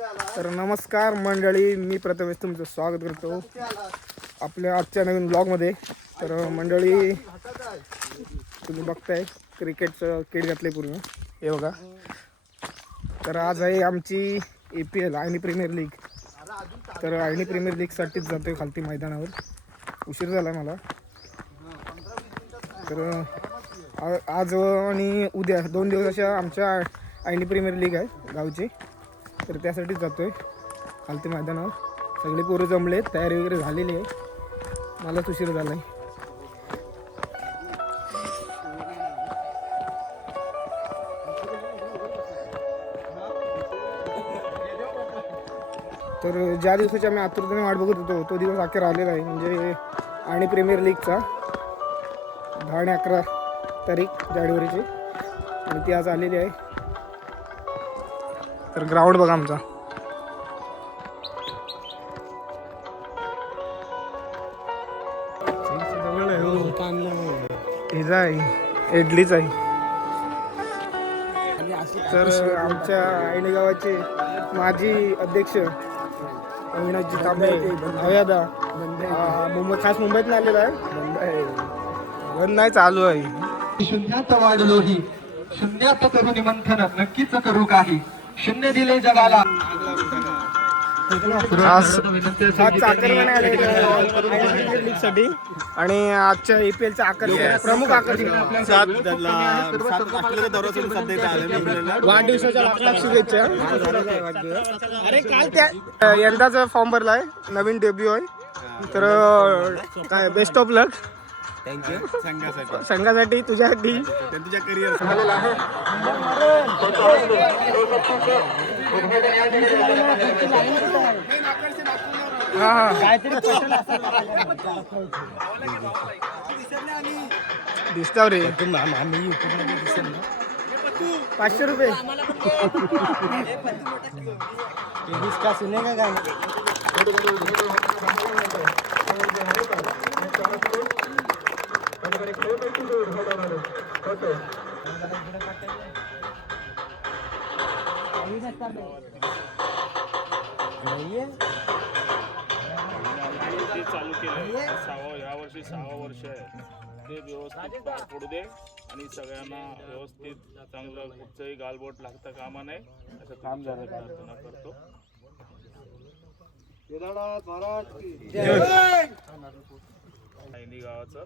तर नमस्कार मंडळी, मी प्रथमेश तुमचं स्वागत करतो आपल्या आजच्या नवीन ब्लॉगमध्ये. तर मंडळी, तुम्ही बघताय क्रिकेटचं किट घातले पूर्ण, हे बघा. तर आज आहे आमची APL आयनी प्रीमियर लीग. तर आयनी प्रीमियर लीगसाठीच जातोय खालती मैदानावर. उशीर झाला मला. तर आज आणि उद्या 2 दिवस अशा आमच्या आयनी प्रीमियर लीग आहे गावची. तर त्यासाठीच जातोय खालती मैदानावर. सगळे पोरं जमले, तयारी वगैरे झालेली आहे. मलाच उशीर झाला आहे. तर ज्या दिवसाची आम्ही आतुरतेने वाट बघत होतो तो दिवस अखेर आलेला आहे. म्हणजे आणि प्रीमियर लीगचा 10 आणि 11 तारीख जानेवारीची, आणि ती आज आलेली आहे. तर ग्राउंड बघा आमचा. हिजा आहे, इडलीच आहे. तर आमच्या आईने गावाचे माजी अध्यक्ष अविनाशजी तांबे हव्यादा मुंबई, खास मुंबईतून आलेला आहे. बंद नाही, चालू आहे. शून्यात वाढलो ही, शून्यात करून मंथन नक्कीच करू काही. शून्य दिले जगाला. साठी आणि आजच्या APLच्या आकर्षण, प्रमुख आकर्षण वाढदिवसाच्या लाख शुभेच्छा. अरे काल त्या यंदाचा फॉर्म भरलाय, नवीन डेब्यू आहे. तर काय बेस्ट ऑफ लक. थँक्यू संघासाठी, तुझ्यासाठी, तुझ्या करिअर. दिसताव रे 500 रुपये का सुनेगा गाणं. चालू केलं, या वर्षी 6वं वर्ष आहे. ते व्यवस्थित पार पडू दे आणि सगळ्यांना व्यवस्थित चांगलं, कुठचंही गालबोट लागता कामा नये असं काम झालं प्रार्थना करतो. आयनी गावाचं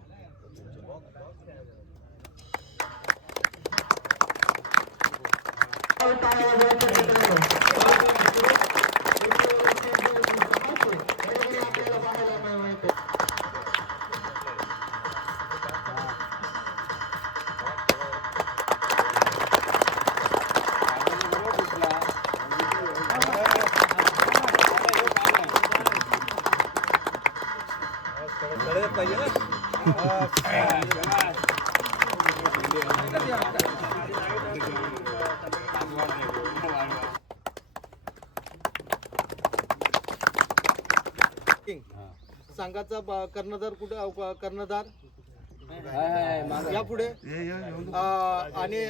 संघाचा कर्णधार कुठे, कर्णधार या पुढे, आणि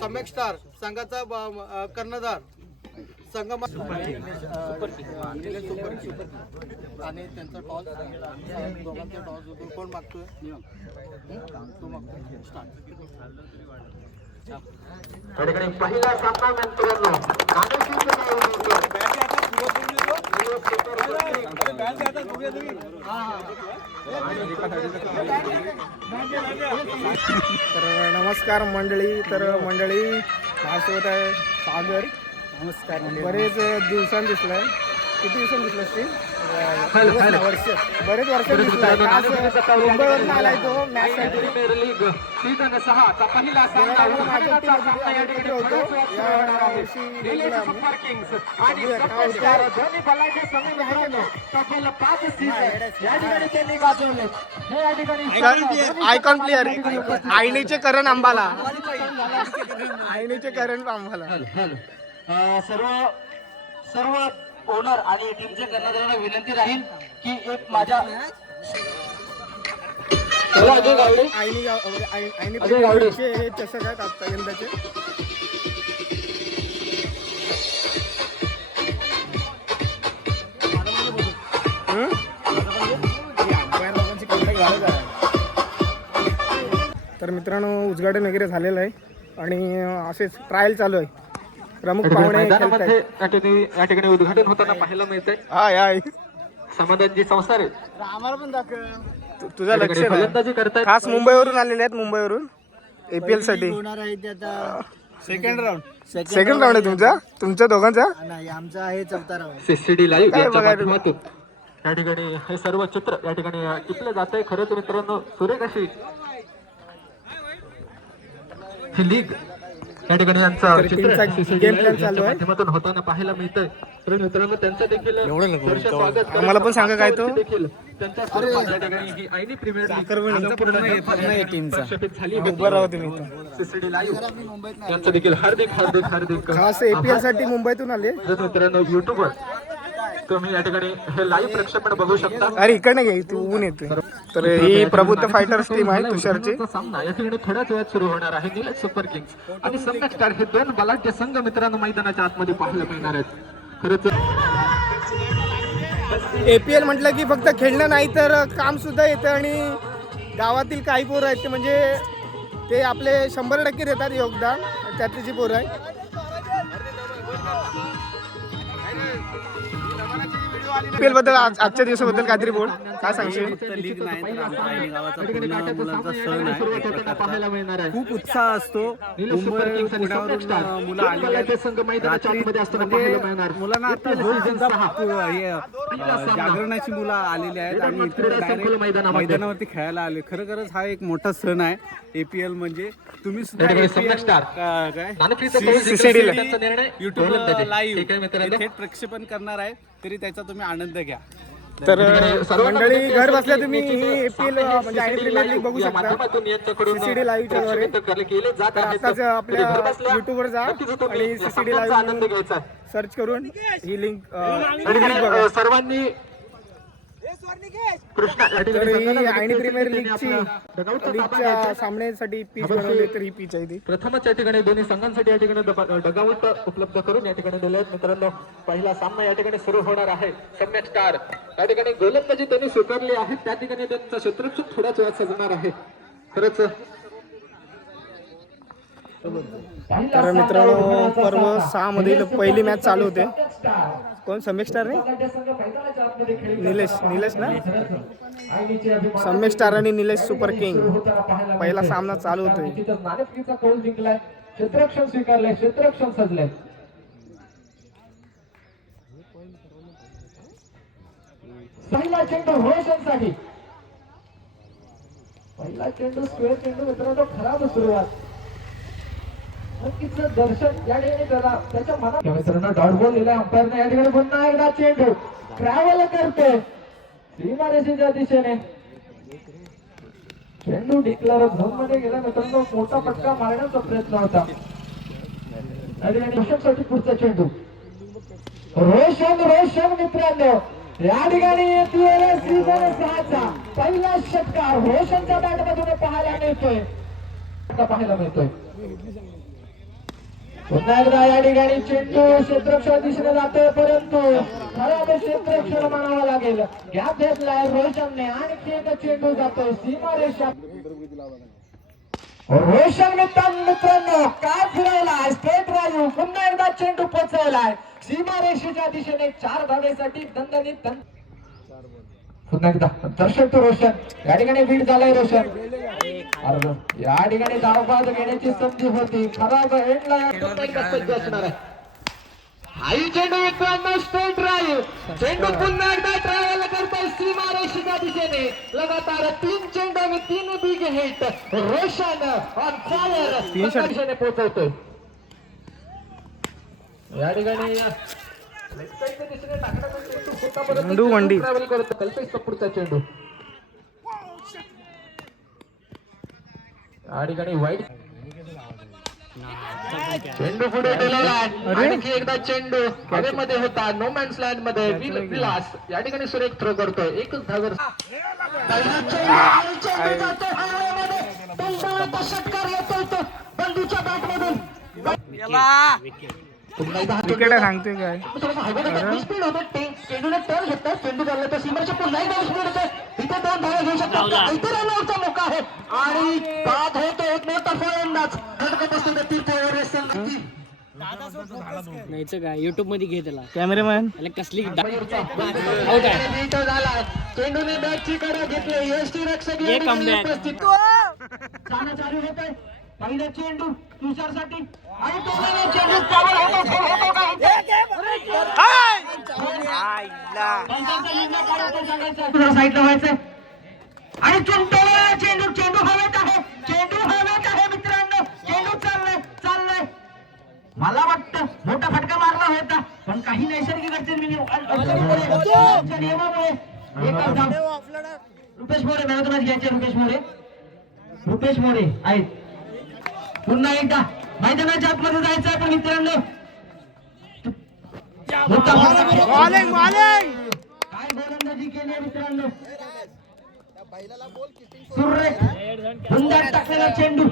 सम्यक स्टार संघाचा कर्णधार संघ आणि त्यांचा टॉस, दोघांचा टॉस कोण मागतोय? तो मागतोय. पहिला सामना मित्रांनो, तर नमस्कार मंडळी. तर मंडळी, माझ्यासोबत आहे सागर. नमस्कार. बरेच दिवसांनी दिसलाय. किती दिवसांनी दिसला असतील? बरेच वर्ष दिसलाय. मुंबईवरून आलाय तो मॅच साठी. सीझन 6चा पहिला सामना होतो आणि सुपरस्टार दोन्ही बलाचे समीकरण तब्बल 5 सीझन या ठिकाणी त्यांनी गाजवले. हे या ठिकाणी आयकॉन प्लेअर आयनीचे करण अंबाला. आयनीचे करण अंबाला. सर्व ओनर आणि टीमच्या कर्णधारांना विनंती राहील की एक माझ्या आयनी हे चषक आहेत आता यंदाचे. तर मित्रांनो उद्घाटन वगैरे झालेलं आहे आणि असेच ट्रायल चालू आहे. प्रमुख पाहुणे खेळत आहेत. या ठिकाणी उद्घाटन होताना पाहायला मिळतंय हाय हाय समाधानजी संसार तुझं लक्ष नाही. फलंदाजी करतायत. खास मुंबईवरून आलेले आहेत. मुंबईवरून APL साठी होणार आहे ते आता सेकंड राऊंड सेकंड राऊंड आहे तुमच्या दोघांचा. नाही आमचा आहे चौथा राऊंड. सीसीडी लाईव्ह काय यांच्या बघायला? माध्यमातून या ठिकाणी हे सर्व चित्र या ठिकाणी टिपलं जात आहे. खरंच मित्रांनो सुरेख अशी ही लीग या ठिकाणी यांचा तर टीमचा गेम प्लॅन चालू आहे. माध्यमातून होताना पाहायला मिळतंय. तर मित्रांनो त्यांचं देखील सहर्ष स्वागत करत आम्हाला पण सांगा काय तो. देखील त्यांच्या स्वरूपात या ठिकाणी ही आयनी प्रीमियर लीग प्रक्षेपित झाली होती. उभं राहा तुम्ही इथं. सीसीडी लाईव्ह यांचं देखील हार्दिक खास APL साठी मुंबईतून आले. जर मित्रांनो युट्यूबवर तुम्ही या ठिकाणी हे लाईव्ह प्रक्षेपण बघू शकता. अरे इकडनं घे तू ऊन येतोय. तर ही प्रबुद्ध फायटर्स टीम आहे तुषारची. सामना या ठिकाणी थोड्याच वेळात सुरू होणार आहे. निलेश सुपर किंग्स आणि सम्यक स्टार हे दोन बलाढ्य संघ मित्रांनो मैदानाच्या आतमध्ये पाहायला मिळणार आहेत. खरंच APL म्हटलं की फक्त खेळणं नाही तर काम सुद्धा येतं आणि गावातील काही पोरं आहेत ते म्हणजे ते आपले 100% देतात योगदान. त्यातली जी पोरं आहे APL बद्दल आजच्या दिवसाबद्दल काहीतरी बोल. काय सांगशील? लीग नाही तर आमच्या आईने गावाचा पूर्ण मुलांचा सण आहे एक प्रकारचा. पाहायला मिळणार आहे. खूप उत्साह असतो. निलेश सुपर किंग्स आणि सम्यक स्टार पुण्यावरून मुलं आलेली आहेत. संघ मैदानाच्या आतमध्ये असताना म्हणजे पाहायला मिळणार. मुलांना आता झोप सुद्धा जागरणाची मुलं आलेली आहेत आणि इथे direct मैदानावरती खेळायला आले. खरंच हा एक मोठा सण आहे APL म्हणजे. तुम्ही सुद्धा या ठिकाणी APL सम्यक स्टार. काय नानकरीचा कौल CCD ला. त्यांचा निर्णय युट्यूब गोलंदाजी. लाईव्ह ठीक आहे मित्रांनो. थेट प्रक्षेपण करणार आहे तरी त्याचा तुम्ही आनंद घ्या. तर मंडळी घर बसल्या तुम्ही ही APL म्हणजे आय प्रीमियर लीग बघू या शकता. माध्यमातून यांच्याकडून CCD लाईव्हच्या द्वारे. प्रक्षेपित केले जात तर आहेत. आताच आपल्या म्हणजे घर बसल्या युट्यूबवर जा नक्कीच तुम्ही आणि या CCD सामन्याचा आनंद लाईव्ह घ्यायचा आहे. सर्च करून ही लिंक या ठिकाणी सर्वांनी कृष्णा या तर ठिकाणी ही संघाला आयनी प्रीमियर त्यांनी लीगची आपला डगाऊचा ताबा लीगच्या घ्यायचा. सामन्यासाठी पीच बनवली तर ही पीच आहे ती. प्रथमच या ठिकाणी दोन्ही संघांसाठी या ठिकाणी डगाऊट उपलब्ध करून या ठिकाणी दिले आहेत. मित्रांनो पहिला सामना या ठिकाणी सुरू होणार आहे. सम्यक स्टार या ठिकाणी गोलंदाजी त्यांनी स्वीकारली आहे. त्या ठिकाणी त्यांचा क्षेत्ररक्षण थोड्याच वेळात सजणार आहे. खरंच तर मित्रांनो पर्व 6 मधील पहिली मॅच चालू होते. कोण सम्यक स्टार रे? निलेश ना? सम्यक स्टार आणि निलेश सुपर किंग पहिला सामना चालू होतोय. नाणेफेकीचा कौल जिंकलाय. क्षेत्ररक्षण स्वीकारलंय. क्षेत्ररक्षण सजलंय. पहिला चेंडू रोशनसाठी. पहिला चेंडू स्क्वेअर चेंडू मित्रांनो खराब सुरुवात. नक्कीच दर्शक या ठिकाणी त्याला त्याच्या मनात मित्रांनो डॉट बॉल दिला अंपायरने. या ठिकाणी पुन्हा एकदा चेंडू ट्रॅव्हल करतोय सीमारेषेच्या दिशेने. चेंडू डिक्लेअर झोन मध्ये गेला मित्रांनो. मोठा फटका मारण्याचा प्रयत्न होता. या ठिकाणी रोशनसाठी पुढचा चेंडू. रोशन मित्रांनो या ठिकाणी येतोय सीझन 6चा पहिला षटकार रोशनच्या बॅटमधून पाहायला मिळतोय. पुन्हा एकदा या ठिकाणी चेंडू क्षेत्ररक्षण दिशेने जातोय परंतु खराब क्षेत्ररक्षण म्हणावं लागेल. गॅप घेतलाय रोशनने. आणखी एक चेंडू जातोय सीमारेषा. रोशन मित्रांनो काय फिरवलाय स्ट्रेट राजू. पुन्हा एकदा चेंडू पोचवलाय सीमारेषेच्या दिशेने 4 धावेसाठी दणदणीत. पुन्हा एकदा दर्शक रोशन या ठिकाणी बीट झालाय रोशन. या ठिकाणी धावबाद घेण्याची संधी होती. खराब एंडला असणार आहे. हाई चेंडू मित्रांनो स्ट्रेट ड्राईव्ह. चेंडू पुन्हा एकदा ट्रॅव्हल करतोय सीमारेषेच्या दिशेने. लगातार 3 चेंडू आणि 3 big hit. Roshan on fire दिशेने पोहोचवतोय. या ठिकाणी चेंडू वंडी. ट्रॅव्हल करतो. कल्पेश पुढचा चेंडू. या ठिकाणी वाईट चेंडू पुढे गेलेला आहे. आणखी एकदा चेंडू हवेमध्ये होता. नो मॅन्स लँड मध्ये विलास या ठिकाणी सुरेख थ्रो करतोय. एकच धावर. षटकार येतोय तो बंडूच्या बॅटमधून. पुन्हा एकदा हा क्रिकेट सांगतोय काय थोडासा हवेत होता, स्पीड होतं, चेंडूने टर्न घेतला, चेंडू चालला तर सीमाच्या पुन्हा एकदा स्पीड होतं, इथे 2 धावा घेऊ शकतात, इथे रनआउटचा मोका आहे आणि बाद होतो एक मोठा फलंदाज झटकत असतो त्या तीर्थ नक्की नाहीच काय युट्यूब मध्ये घे त्याला कॅमेरामॅन त्याला कसली नीट झाला, चेंडूने बॅटची कडा घेतली, यष्टी रक्षक हे comeback. उपस्थित चालू चालू होतोय, पहिला चेंडू तुषारसाठी आणि तो चेंडू त्यावर होतो, होतो का? पंचांचा निर्णय काय होतो सांगायचं. थोडं साईडला व्हायचंय आणि चुंटोला चेंडू, चेंडू हवेत आहे, चेंडू हवेत आहे मित्रांनो, चेंडू चाललाय. मला वाटतं मोठा फटका मारला होता, पण काही नैसर्गिक नियमामुळे एकच धाव. रुपेश मोरे मॅच घ्यायचे, रुपेश मोरे आहेत. पुन्हा एकदा मैदानाच्या आतमध्ये जायचं पण मित्रांनो मोठा काय गोलंदाजी केली आहे मित्रांनो. सुरेख भुंगाट टाकलेला चेंडू,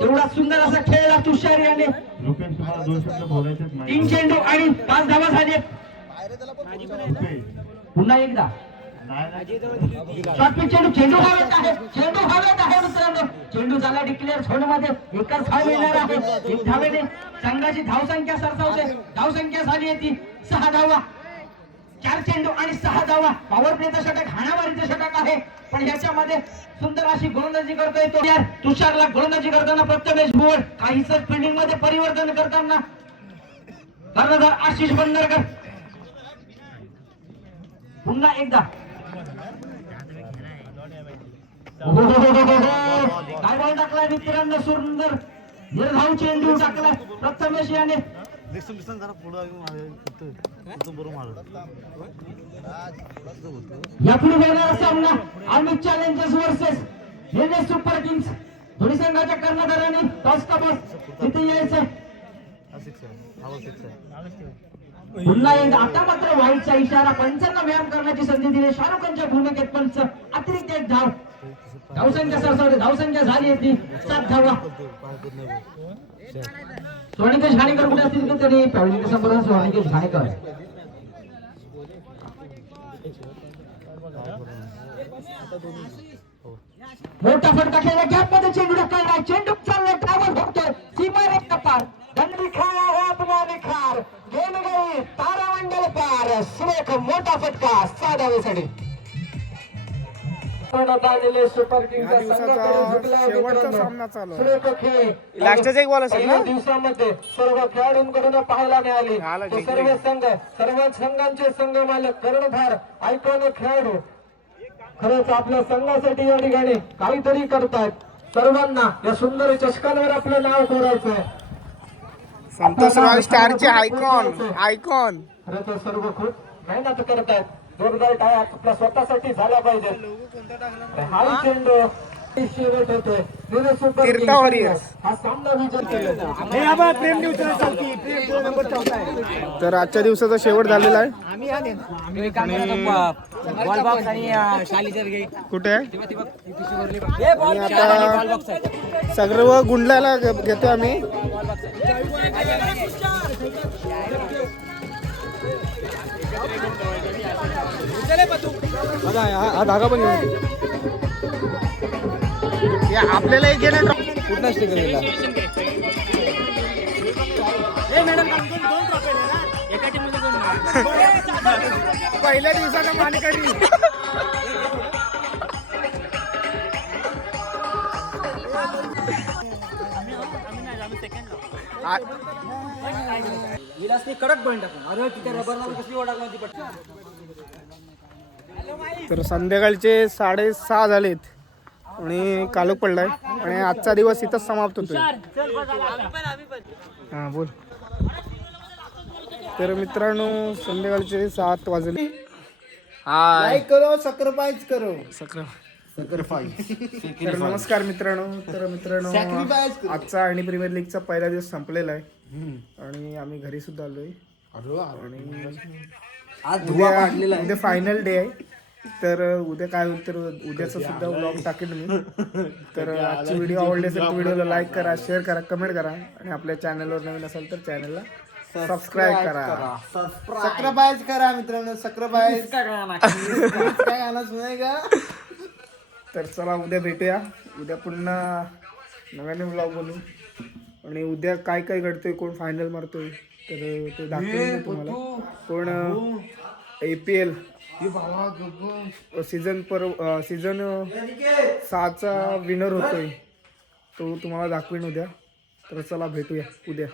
एवढा सुंदर असा खेळला तुषार याने. 3 चेंडू आणि 5 धावा झाले. पुन्हा एकदा शॉर्ट पिच चेंडू हवेत आहे मित्रांनो. चेंडू झाला डिक्लेअर झोन मध्ये, एकच धाव मिळणार आहे. 1 धावेने संघाची धावसंख्या सरसावते. धावसंख्या झाली आहे ती 6 धावा. 4 चेंडू आणि 6 धावा. पॉवर प्लेचं षटक, हाणामारीचं षटक आहे, पण ह्याच्यामध्ये सुंदर अशी गोलंदाजी करतोय तो तुषारला. गोलंदाजी करताना प्रथमेश भुवड, काहीच फिल्डिंग मध्ये परिवर्तन करताना कर्णधार आशिष बंदरकर. पुन्हा एकदा काय बॉल टाकलाय मित्रांनो, सुंदर निर्धाव चेंडू टाकलाय प्रथमेश याने. यापुढे होणारा सामना army challengers versus NS super Kings. दोन्ही संघाच्या कर्णधारांनी टॉस का बॉस तिथे यायचंय. पुन्हा एकदा आता मात्र व्हाईटचा इशारा, पंचांना व्यायाम करण्याची संधी दिली. शाहरुख खानच्या भूमिकेत पंच, अतिरिक्त 1 धाव. धावसंख्या सरसावते, धावसंख्या झाली आहे ती 7 धावा. स्वर्णिकेश घाणेकर कुठे असतील की तरी पॅवलिंग संपर्क स्वर्णिकेश घाणेकर. मोठा फटका खेळला, गॅप मध्ये चेंडू टाकलाय, चेंडू चाललाय, ट्रॅव्हल होतोय सीमारेषा पार. दंडी खेळ आहे आपला निखार, गेम गई तारामंडल पार. सुरेख मोठा फटका 6 धावेसाठी. सुपर किंग्सचा शेवटचा सामना चालू आहे. सुरेख खेळ लास्टचा एक बॉल असेल ना. पहिल्या दिवसामध्ये सर्व खेळाडूंकडून पाहायला मिळाली. ते सर्व संघांचे संघ मालक, कर्णधार, आयकॉनिक खेळाडू खरंच आपल्या संघासाठी या ठिकाणी काहीतरी करतायत. सर्वांना या सुंदर चषकांवर आपलं नाव कोरायचंय. संतोष रॉय स्टारचे आयकॉन खरं तर सर्व खूप मेहनत करतायत. जोरदार टाळ्या आपल्या स्वतःसाठी झाला पाहिजे. हा चेंडू शेवट होतोय. तीर्था वॉरियर्स. हा सामना विजय. तर आजच्या दिवसाचा शेवट झालेला आहे. कुठे आहे? आणि आता सर्व गुंडलायला घेतो आम्ही. हा धागा पण घेऊन आपल्याला एक घेणं कुठला स्टिकर दिला. पहिल्या दिवसाचा मानकरी. कडक पॉइंट अरे तिथे रबर कसली ओढा तर संध्याकाळचे 6:30 झालेत आणि कालोख पडलाय आणि आजचा दिवस इथंच समाप्त होतोय. हा बोल. तर मित्रांनो संध्याकाळचे 7 वाजले. लाईक करो, सबस्क्राइब करो. तर नमस्कार मित्रांनो. तर मित्रांनो आजचा आणि प्रीमियर लीगचा पहिला दिवस संपलेला आहे आणि आम्ही घरी सुद्धा आलोय. आणि उद्या फायनल डे आहे. तर उद्या काय होईल तर उद्याचा सुद्धा व्लॉग टाकेल मी. तर आजची व्हिडिओ आवडली असेल तर व्हिडिओला लाईक करा, शेअर करा, कमेंट करा आणि आपल्या चॅनलवर नवीन असाल तर चॅनलला सबस्क्राईब करा. सक्राबाईज करा मित्रांनो, सक्राबाईज काय गाणं सुनाय का. तर चला उद्या भेटूया. उद्या पुन्हा नव्याने ब्लॉग बनवू आणि उद्या काय काय घडतंय, कोण फायनल मारतोय तर ते दाखवेन तुम्हाला. कोण APL सीझन 6चा विनर होतोय तो तुम्हाला दाखवेन उद्या. तर चला भेटूया उद्या.